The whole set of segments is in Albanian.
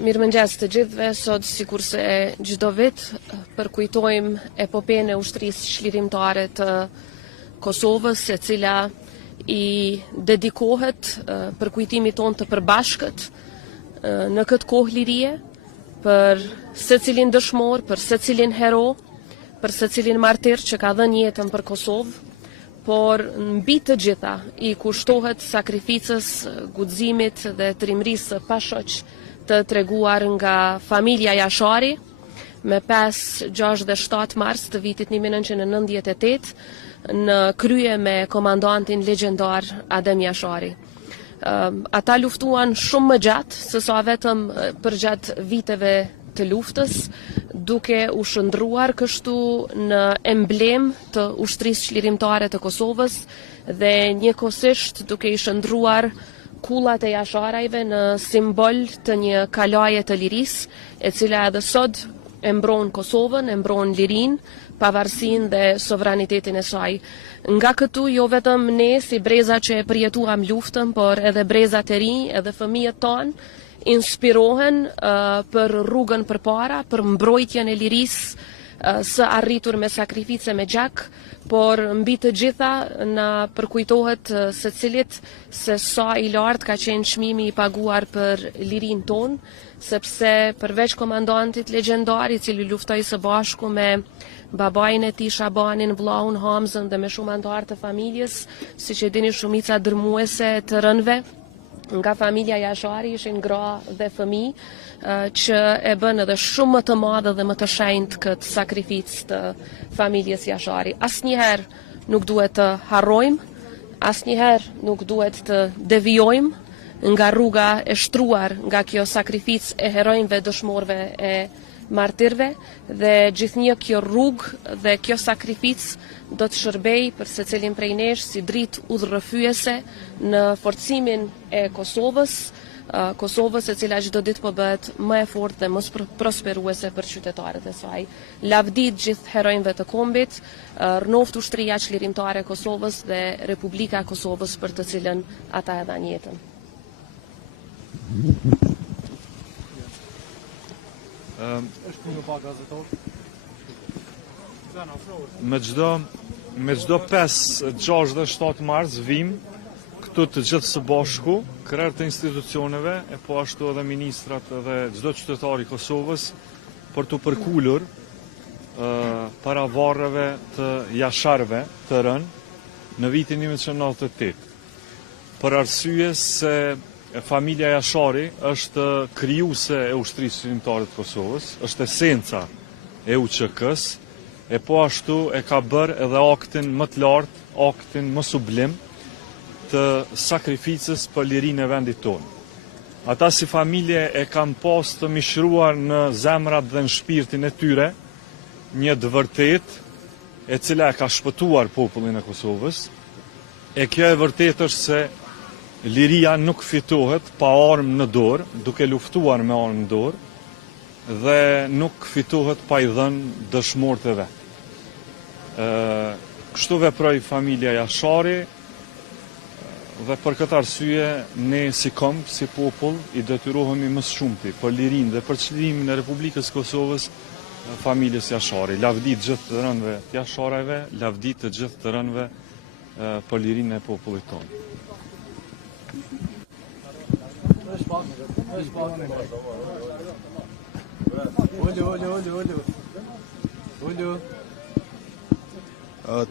Mirëmëngjes të gjithëve, sot sikurse çdo vit përkujtojmë epopene e ushtrisë çlirimtare të Kosovës, e cila i dedikohet përkujtimit tonë të përbashkët në këtë kohë lirie, për secilin dëshmor, për secilin hero, për secilin martir që ka dhënë jetën për Kosovë, por mbi të gjitha i kushtohet sakrificës, guximit dhe trimërisë së pashoq të treguar nga familja Jashari me 5, 6 dhe 7 mars të vitit 1998 në krye me komandantin legjendar Adem Jashari. Ata luftuan shumë më gjatë se sa vetëm përgjatë viteve të luftës, duke u shndruar kështu në emblem të ushtrisë çlirimtare të Kosovës dhe njëkohësisht duke i shndruar kullat e Jasharajve në simbol të një kalaje të lirisë, e cila edhe sot e mbron Kosovën, e mbron lirinë, pavarësinë dhe sovranitetin e saj. Nga këtu jo vetëm ne si breza që e përjetuam luftën, por edhe brezat e rinj, edhe fëmijët tonë inspirohen për rrugën përpara, për mbrojtjen e lirisë së arritur me sakrifice me gjak, por mbi të gjitha na përkujtohet secilit se sa i lartë ka qenë çmimi i paguar për lirinë tonë, sepse përveç komandantit legjendar i cili luftoi së bashku me babain e tij Shabanin, vllahun Hamzën dhe me shumë anëtar të familjes, siç e dini shumica dërmuese të rënëve nga familja Jashari ishin gra dhe fëmijë që e bën edhe shumë më të madhe dhe më të shenjtë këtë sakrificë të familjes Jashari. Asnjëherë nuk duhet të harrojmë, asnjëherë nuk duhet të devijojmë nga rruga e shtruar nga kjo sakrificë e heronjve, dëshmorëve e martirëve, dhe gjithnjë kjo rrugë dhe kjo sakrificë do të shërbej për secilin prej nesh si dritë udhërrëfyese në forcimin e Kosovës, e cila çdo ditë po bëhet më e fortë dhe më prosperuese për qytetarët e saj. Lavdit gjithë heronjve të kombit, rënoft ushtria çlirimtare e Kosovës dhe Republika e Kosovës për të cilën ata e dhanë jetën. Me çdo 5, 6 dhe 7 mars vim këtu të gjithë së bashku, krerët të institucioneve, e po ashtu edhe ministrat dhe çdo qytetar i Kosovës, për të përkullur para varreve të Jasharëve të rënë në vitin 1998. Për arsye se familja Jashari është krijuese e ushtrisë çlirimtare të Kosovës, është esenca e UÇK-s, e po ashtu e ka bërë edhe aktin më të lartë, aktin më sublim të sakrificës për lirinë e vendit tonë. Ata si familje e kanë pas të mishruar në zemrat dhe në shpirtin e tyre një dëvërtet e cila e ka shpëtuar popullin e Kosovës, e kjo e vërtet është se liria nuk fitohet pa armë në dorë, duke luftuar me armë në dorë, dhe nuk fitohet pa i dhënë dëshmorët e vet. Kështu veproi familja Jashari dhe për këtë arsye ne si kom, si popull, i detyrohemi më së shumti për lirinë dhe për çlirimin e Republikës Kosovës, familjes Jashari. Lavdit gjithë të rënëve të Jasharajve, lavdit të gjithë të rënëve për lirinë e popullit tonë.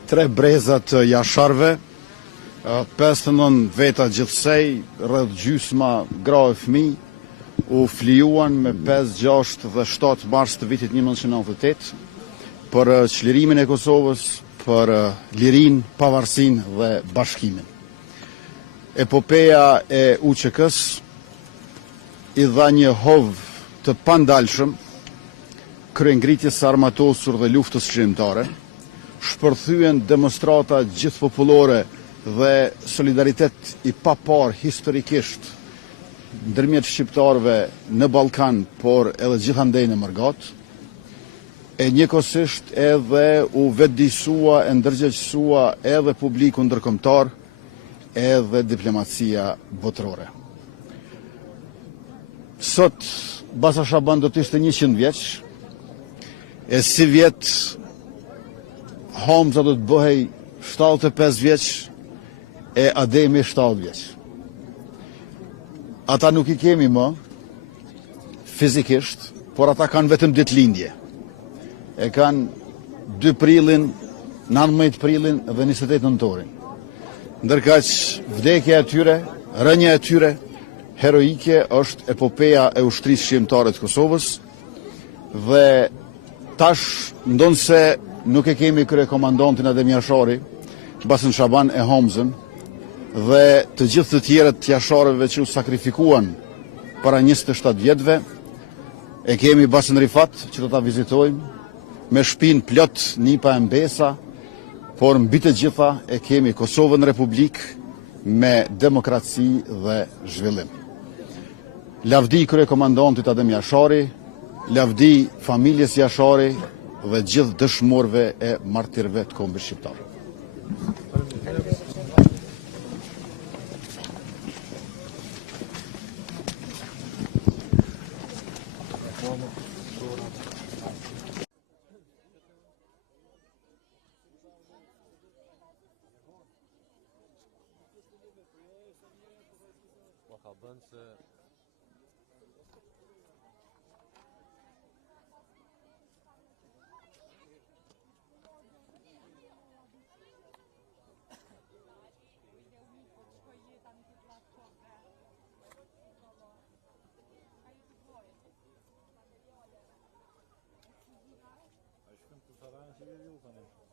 Tre brezat Jasharve, 59 veta gjithsej, rreth gjysma gra e fëmijë, u flijuan me 5, 6 dhe 7 mars të vitit 1998 për çlirimin e Kosovës, për lirinë, pavarësinë dhe bashkimin. Epopeja e UÇK-s i dha një hov të pandalshëm kryengritjes së armatosur dhe luftës çlirimtare, shpërthyen demonstrata gjithpopullore dhe solidaritet i papar historikisht ndërmjet shqiptarëve në Ballkan, por edhe gjithandej në Mërgat, e njëkohësisht edhe u vetëdijsua e ndërgjegjësua edhe publiku ndërkombëtar, edhe diplomacia botërore. Sot Basa Shaban do të ishte 100 vjeç, e si vjet Hamza do të bëhej 75 vjeç, e Ademi 70 vjeç. Ata nuk i kemi më fizikisht, por ata kanë vetëm ditëlindje. E kanë 2 prillin, 19 prillin dhe 28 nëntorin. Ndërkaq vdekja e tyre, rënja e tyre heroike është epopeja e ushtrisë shqiptare të Kosovës, dhe tash ndonse nuk e kemi kryekomandantin Adem Jashari, Basen Shaban e Hamzën dhe të gjithë të tjerët të jasharëve që u sakrifikuan para 27 vjetëve, e kemi Basen Rifat që do ta vizitojmë me shtëpinë plot nipa e mbesa, por mbi të gjitha e kemi Kosovën Republik me demokraci dhe zhvillim. Lavdi kryekomandantit Adem Jashari, lavdi familjes Jashari dhe gjithë dëshmorëve e martirëve të kombit shqiptar. Aşkım kurtaran şey yok hani.